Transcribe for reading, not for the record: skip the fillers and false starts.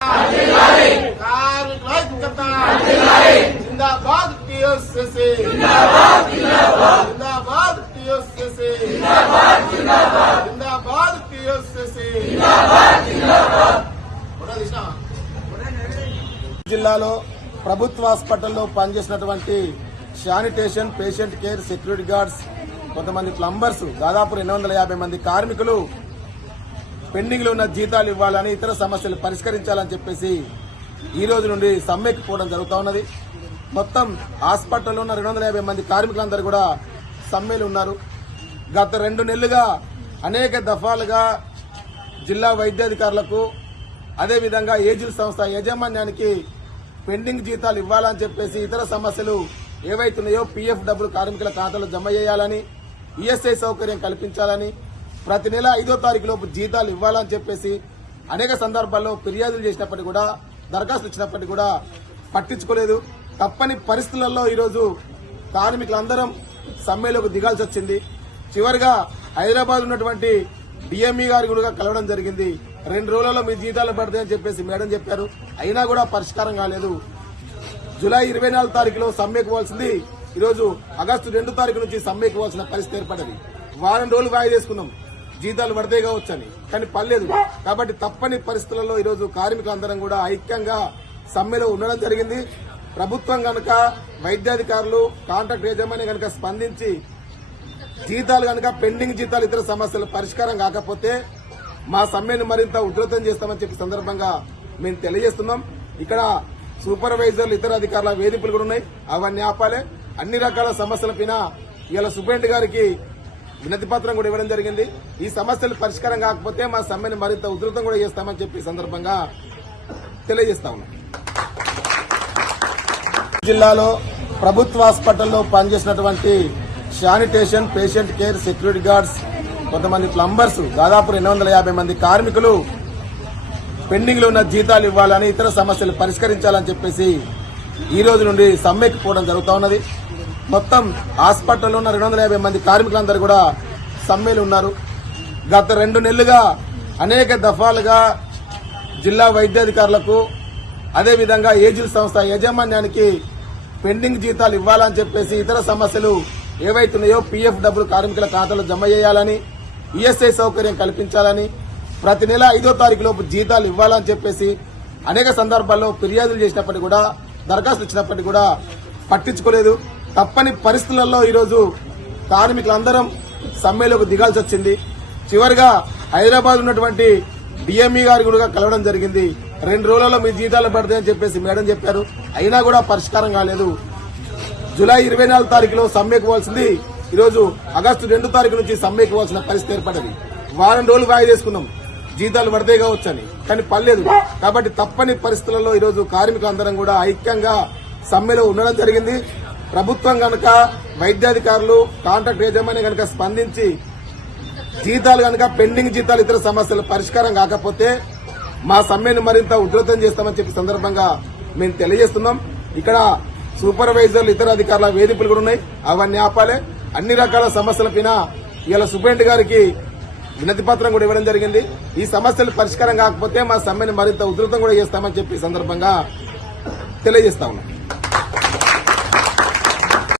जिंदाबाद टीएससीसी जिंदाबाद जिंदाबाद टीएससीसी जिंदाबाद जिंदाबाद जिंदाबाद टीएससीसी जिंदाबाद जिंदाबाद జిల్లాలో ప్రభుత్వ హాస్పిటల్లో పనిచేసినటువంటి sanitation patient care security guards కొంతమంది ప్లంబర్స్ దాదాపు 250 మంది కార్మికులు పెండింగ్ లో ఉన్న జీతాలు ఇవ్వాలని ఇతర సమస్యలు పరిష్కరించాలని చెప్పేసి ఈ రోజు నుండి సమ్మెకు పోవడం జరుగుతూ ఉన్నది. మొత్తం హాస్పిటల్లో ఉన్న 250 మంది కార్మికులందరూ కూడా సమ్మెలు ఉన్నారు. గత 2 నెలలుగా అనేక దఫాలుగా జిల్లా వైద్యాధికారులకు అదేవిధంగా ఏజిల్ సంస్థ యాజమాన్యానికి పెండింగ్ జీతాలు ఇవ్వాలని చెప్పేసి ఇతర సమస్యలు ఏవైతున్నాయో పీఎఫ్ డబ్బులు కార్మికుల ఖాతాలో జమ చేయాలని, ఈఎస్ఐ సౌకర్యం కల్పించాలని, ప్రతి నెల 5వ తారీఖులోపు జీతాలు ఇవ్వాలని చెప్పేసి అనేక సందర్భాల్లో ఫిర్యాదులు చేసినప్పటికీ కూడా, దరఖాస్తు ఇచ్చినప్పటికీ కూడా పట్టించుకోలేదు. తప్పని పరిస్థితులలో ఈరోజు కార్మికులందరం సమ్మెలోకి దిగాల్సి వచ్చింది. చివరిగా హైదరాబాద్ ఉన్నటువంటి డిఎంఈ గారు కూడా కలవడం జరిగింది. 2 రోజులలో మీ జీతాలు పడతాయని చెప్పేసి మేడం చెప్పారు. అయినా కూడా పరిష్కారం కాలేదు. జూలై 24 తారీఖులో సమ్మెకు పోవాల్సింది ఈరోజు ఆగస్టు 2 తారీఖు నుంచి సమ్మెకు పోవాల్సిన పరిస్థితి ఏర్పడింది. వారం రోజులు వాయిదా చేసుకున్నాం జీతాలు పడతాయి కావచ్చని, కానీ పర్లేదు. కాబట్టి తప్పని పరిస్థితులలో ఈరోజు కార్మికులందరం కూడా ఐక్యంగా సమ్మెలో ఉండడం జరిగింది. ప్రభుత్వం గనక, వైద్యాధికారులు, కాంట్రాక్ట్ యాజమాన్యం గనక స్పందించి జీతాలు గనక పెండింగ్ జీతాలు ఇతర సమస్యలు పరిష్కారం కాకపోతే మా సమ్మెను మరింత ఉధృతం చేస్తామని చెప్పి సందర్భంగా మేము తెలియజేస్తున్నాం. ఇక్కడ సూపర్వైజర్లు, ఇతర అధికారుల వేధింపులు కూడా ఉన్నాయి. అవన్నీ ఆపాలి. అన్ని రకాల సమస్యలపైన ఇవాళ సూపరింటెండెంట్ గారికి వినతి పత్రం కూడా ఇవ్వడం జరిగింది. ఈ సమస్యలు పరిష్కారం కాకపోతే మా సమ్మెను మరింత ఉధృతం కూడా చేస్తామని చెప్పి సందర్భంగా తెలియజేస్తా ఉన్నాం. జిల్లాలో ప్రభుత్వ హాస్పిటల్లో పనిచేసినటువంటి sanitation patient care security guards కొంతమంది ప్లంబర్స్ దాదాపు 250 మంది కార్మికులు పెండింగ్ లో ఉన్న జీతాలు ఇవ్వాలని ఇతర సమస్యలు పరిష్కరించాలని చెప్పేసి ఈ రోజు నుండి సమ్మెకు పోవడం జరుగుతూ ఉన్నది. మొత్తం హాస్పిటల్లో ఉన్న 250 మంది కార్మికులందరూ కూడా సమ్మెలు ఉన్నారు. గత 2 నెలలుగా అనేక దఫాలుగా జిల్లా వైద్యాధికారులకు అదేవిధంగా ఏజిల్ సంస్థ యాజమాన్యానికి పెండింగ్ జీతాలు ఇవ్వాలని చెప్పేసి ఇతర సమస్యలు ఏవైతున్నాయో పీఎఫ్ డబ్బులు కార్మికుల ఖాతాలో జమ చేయాలని, ఈఎస్ఐ సౌకర్యం కల్పించాలని, ప్రతి నెల 5వ తారీఖులోపు జీతాలు ఇవ్వాలని చెప్పేసి అనేక సందర్భాల్లో ఫిర్యాదులు చేసినప్పటికీ కూడా, దరఖాస్తు ఇచ్చినప్పటికీ కూడా పట్టించుకోలేదు. తప్పని పరిస్థితులలో ఈరోజు కార్మికులందరం సమ్మెలోకి దిగాల్సి వచ్చింది. చివరిగా హైదరాబాద్ ఉన్నటువంటి డిఎంఈ గారు కూడా కలవడం జరిగింది. 2 రోజులలో మీ జీతాలు పడతాయని చెప్పేసి మేడం చెప్పారు. అయినా కూడా పరిష్కారం కాలేదు. జూలై 24 తారీఖులో సమ్మెకు పోవాల్సింది ఈరోజు ఆగస్టు 2 తారీఖు నుంచి సమ్మెకు పోవాల్సిన పరిస్థితి ఏర్పడింది. వారం రోజులు వాయిదా చేసుకున్నాం జీతాలు పడతాయి కావచ్చని, కానీ పర్లేదు. కాబట్టి తప్పని పరిస్థితులలో ఈరోజు కార్మికులందరం కూడా ఐక్యంగా సమ్మెలో ఉండడం జరిగింది. ప్రభుత్వం గనక, వైద్యాధికారులు, కాంట్రాక్ట్ యాజమాన్యం గనక స్పందించి జీతాలు గనక పెండింగ్ జీతాలు ఇతర సమస్యలు పరిష్కారం కాకపోతే మా సమ్మెను మరింత ఉధృతం చేస్తామని చెప్పి సందర్భంగా మేము తెలియజేస్తున్నాం. ఇక్కడ సూపర్వైజర్లు, ఇతర అధికారుల వేధింపులు కూడా ఉన్నాయి. అవన్నీ ఆపాలి. అన్ని రకాల సమస్యలపైన ఇవాళ సూపరింటెండెంట్ గారికి వినతి పత్రం కూడా ఇవ్వడం జరిగింది. ఈ సమస్యలు పరిష్కారం కాకపోతే మా సమ్మెను మరింత ఉధృతం కూడా చేస్తామని చెప్పి సందర్భంగా తెలియజేస్తా ఉన్నాం.